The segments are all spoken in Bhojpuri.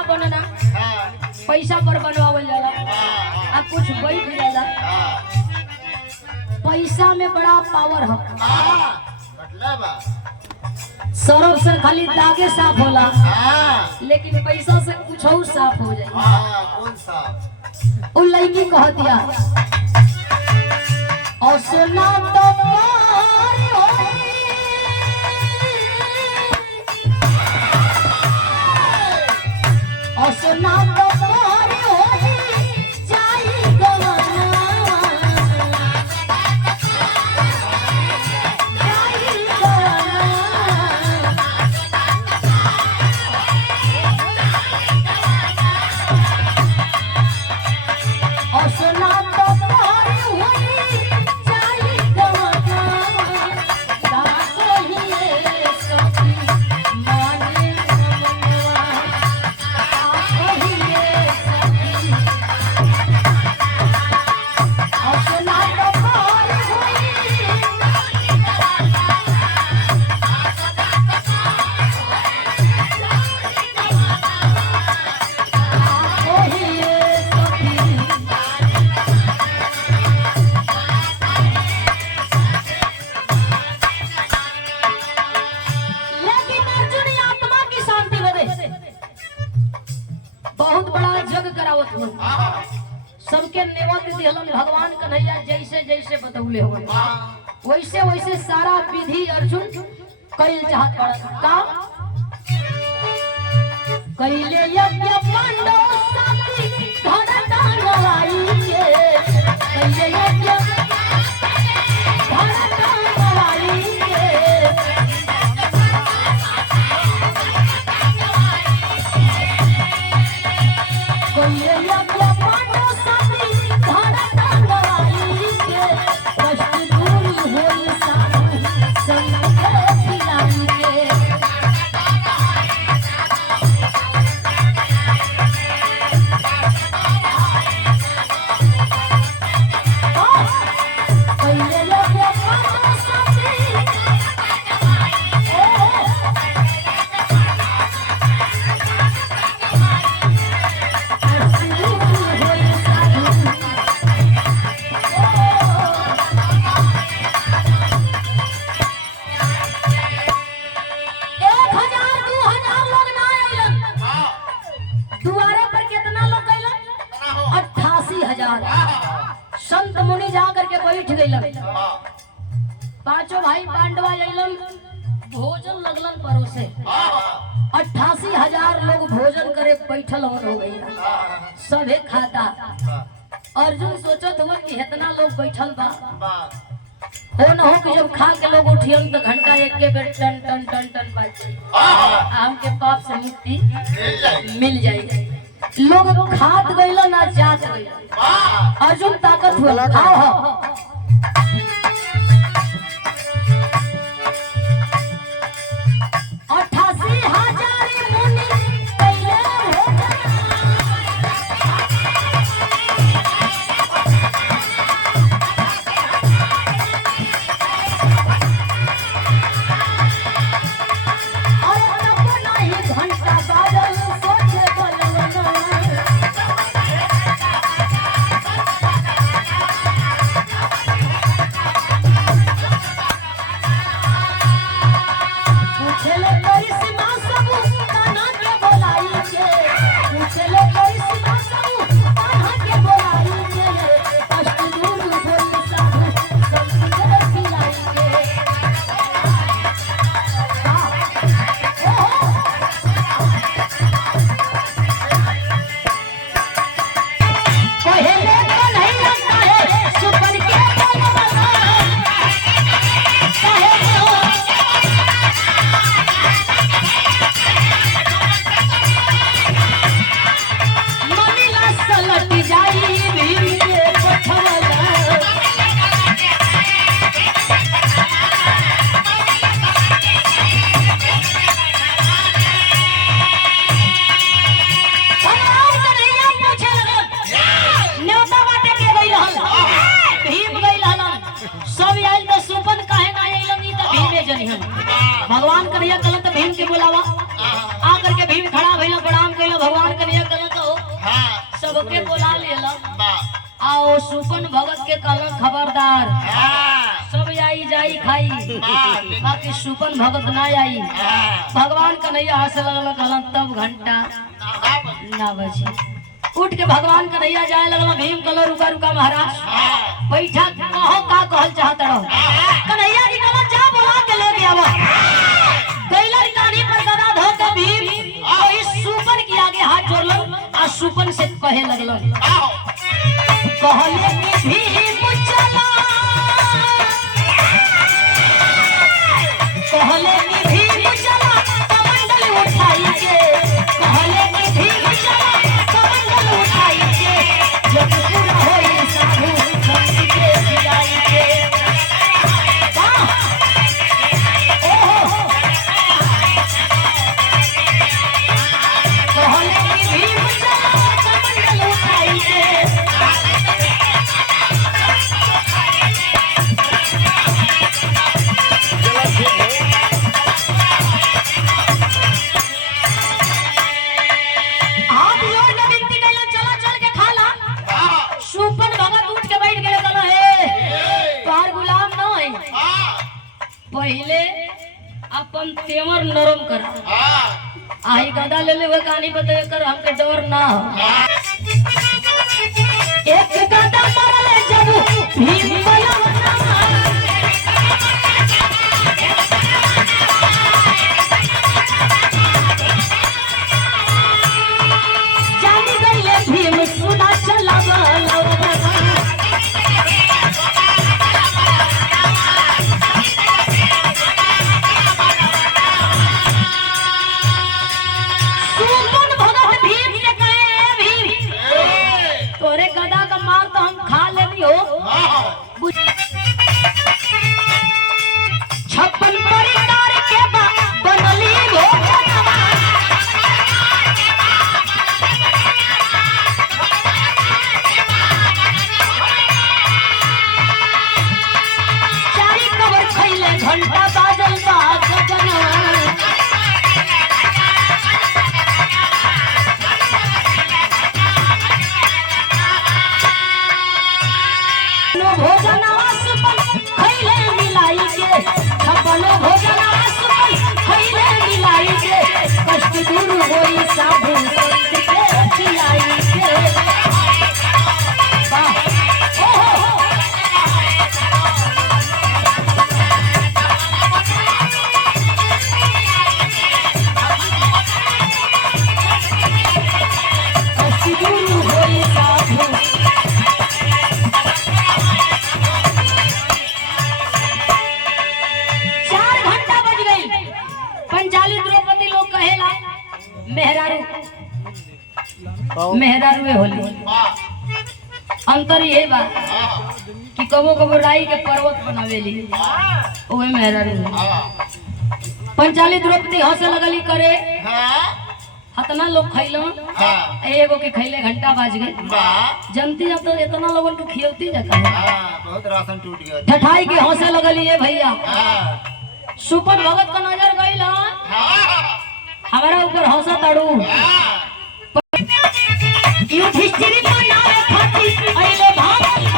ना बनना, पैसा पर बनवावल जाला, आ कुछ बैठ जाला। पैसा में बड़ा पावर है। सरफ से खाली दागे साफ होला, लेकिन पैसा से कुछ और साफ हो जाए। कौन साफ? उ लड़की कह दिया और सुना तो पार होई, और सुना तो पार होई जाई गवाना, जाई गवाना। और सुना तो पार होई जाई गवाना, का कहिए सखी माने मनवा, का कहिए सखी। और सुना तो पार होई का कहिए सखी। लेकिन अर्जुन आत्मा की शांति बदे बहुत बड़ा जग करावत हो, सबके नेवत दिहलन भगवान कन्हैया जैसे जैसे बतौले हो वैसे वैसे सारा विधि अर्जुन कैल चाहत पड़ा। का कैले यज्ञ पांडव साथी धरता गवाई के, कैले यज्ञ धरता गवाई के। कैले यज्ञ पांडव साथी धरता गवाई के, कष्ट दूर होई साधु संग के खिलाई के। कैले यज्ञ पांडव साथी कष्ट दूर होई साधु। 1000 2000 लोग ना आइलन, दुआरे पर कितना लोग गइलन? 88,000। संत मुनि जा करके बैठ गइलन। पांचों भाई पांडवा आइलन, भोजन लगलन परोसे। 88,000 लोग भोजन करे बैठल हो गई, सभे खाता। अर्जुन सोचत हुआ कि इतना लोग बैठल बा, हो न हो कि जब खा के लोग उठियन तो घंटा एक के बेर टन टन टन टन बाजे, आम के पाप से मुक्ति मिल जाए। लोग खात गइल ना जात गइल। अर्जुन ताकत हुआ खाओ हो। 88,000 मुनि कैले भोजन, और तब नहीं घंटा बाजल सोचे बलवना। पूछले कैसी माँ सबू कान्हा के बोलाई के, पूछले कैसी माँ सबू कान्हा के बोलाई के, कष्ट दूर होई साधु संग के खिलाई के। पहले तो नहीं लगता है सुपन के बोलबला, काहे को मनीला सलट जाई भीम के पठवला। भगवान कन्हैया पूछे लगन, न्योता बाटे के गई रहल, भीम गई रहलन, सब आइल तो सुपन काहे ना आइलन, ई त भीमे जनिहन। भगवान कन्हैया कहलन त भीम के बुलावा। आ करके भीम खड़ा भइल, प्रणाम कइल, भगवान कन्हैया कहला तो हाँ सबके बुला लेला बा आओ सुपन भगत के कहला खबरदार हाँ सब आई जाई खाई बाकी सुपन भगत ना आई। भगवान कन्हैया हंसे लगल कहला तब घंटा ना बजी। उठ के भगवान कन्हैया जाए लगल भीम कहलो रुका रुका महाराज बैठा कहो का कहल चाहत रहो। कन्हैया जी कहला जा बुला के लेके आवा। कैला कानी पर गदा धो के भीम वही सुपन के आगे हाथ जोड़लन आ सुपन से कहे लगलन कहले कि भीम चला कहले कि भीम चला कमंडल उठाई के कहले कि भीम चला कमंडल उठाई के जब पूरा होई साधु संत के विदाई के ओहो कहले कि भीम चला कमंडल उठाई के पहले अपन तेवर नरम कर आई गदा ले ले कहानी बताए कर हमके डर ना हो। एक गदा मारले जब भीम जानी गईले भीम सुना चला छप्पन परिवार के बनली चारी कबर खैले घंटा बाजल भोजन खैले मिलाई के छप्पनो भोजन खैले मिलाई के कष्ट दूर होई साधु संत के खिलाई के कष्ट दूर होई साधु द्रौपदी लोग कहेला मेहरारू होली अंतर ये बा कि कबो कबो राई के पर्वत बनावेली ओए मेहरारू पंचाली द्रौपदी हंसे लगली करे हतना लोग खैलो एगो के खैले घंटा बाज गए जनती जा तो इतना लोगन को खियौती जाता बहुत राशन टूट गया ठठाई के हंसे लगली ये भैया सुपन भगत का नजर गई हमारा ऊपर हौसा ताड़ू युधिष्ठिर बनावे खातिर अइले भागल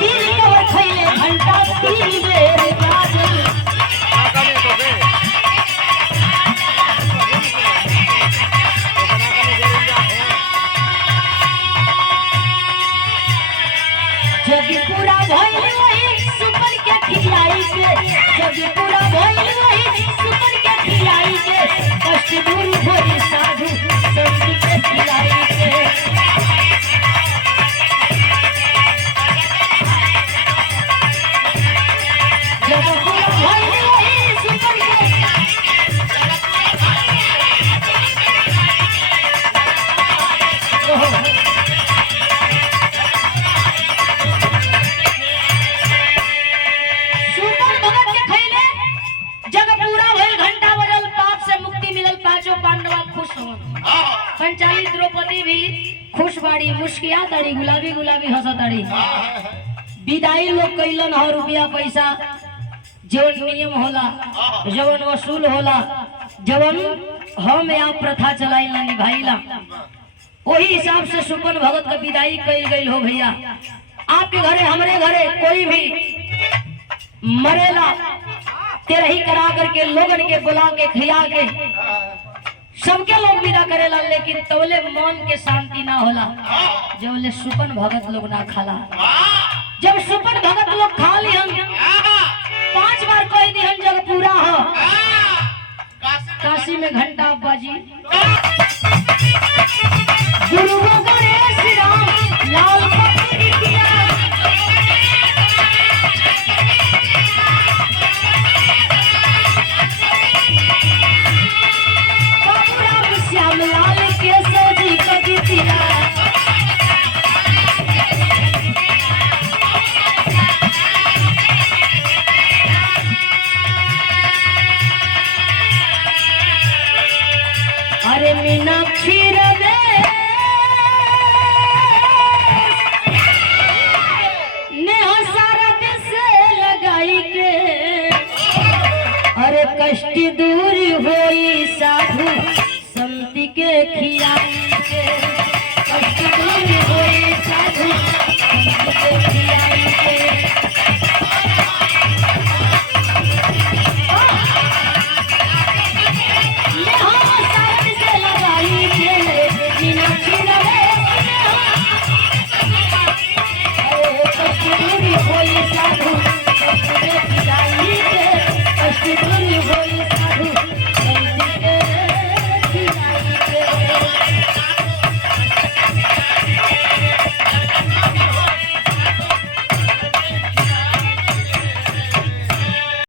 तीन कवर खैले घंटा तीन बेर बाजल जब पूरा भइल वही सुपन के खिलाई के जब पूरा भइल वही सुपन के खिलाई के कष्ट दूर होई साधु संत के खिलाई के जब पूरा भइल वही सुपन के पंचाली द्रौपदी भी खुश बाड़ी मुस्किया तड़ी गुलाबी गुलाबी हंस तड़ी विदाई लोग कैलन हो रुपया पैसा जवन नियम होला जवन वसूल होला जवन हम यहाँ प्रथा चलाइला निभाइला वही हिसाब से सुपन भगत का विदाई कैल गई हो भैया। आपके घरे हमरे घरे कोई भी मरेला तेरही करा करके लोगन के बुला के खिया के सबके लोग विदा करेला लेकिन तोले मन के शांति ना होला जबले सुपन भगत लोग ना खाला। जब सुपन भगत लोग खा ली हम 5 बार कह दी हम जग पूरा हो काशी में घंटा बाजी गुरु गणेश राम लाल पकड़ी किया श्याम लाल के सजी कभी दिया अरे मीनाक्षी सारा दिल से लगाई के अरे कष्ट